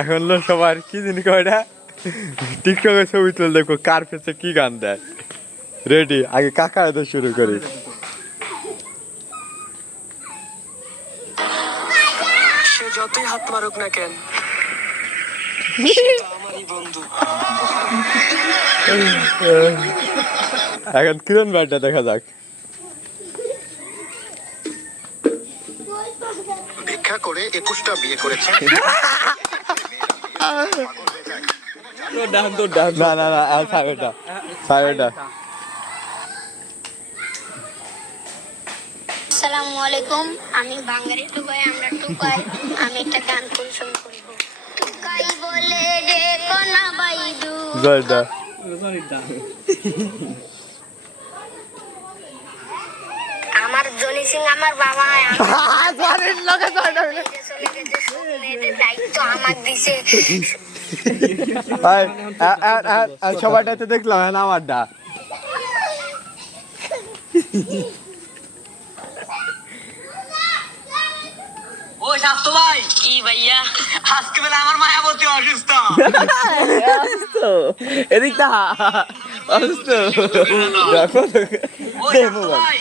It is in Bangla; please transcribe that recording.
এখন লো সবার কি জিনিস কয়টা টিকটকে ছবি তুলে দেখো কার ফেসে কি গান দেয়। রেডি, আগে কাকা তো শুরু করি। সে যতই হাত মারুক না কেন, আমারই বন্ধু। এখন কিরণ ব্যাটটা দেখা যাক। ভিক্ষা করে 21টা বিয়ে করেছে। না না না, সাইডটা সাইডটা। আসসালামু আলাইকুম, আমি বাঙালি টুকাই, আমরা টুকাই। আমি একটা গান পরিবেশন করব। টুকাই বলে ডেকো না বাইদু। জয়টা আমার জনি সিং আমার বাবা জানিস লগে জয়টা চলে গেছে, সব মেয়েদের দায়িত্ব আমার দিছে। সবাইটাতে দেখলাম হ্যাঁ আমারটা। ও স্বাস্থ্য ভাই, কি ভাইয়া? আজকে বেলা আমার মায়াবতী অসুস্থ। এদিকটা অসুস্থ। দেখো ও স্বাস্থ্য ভাই,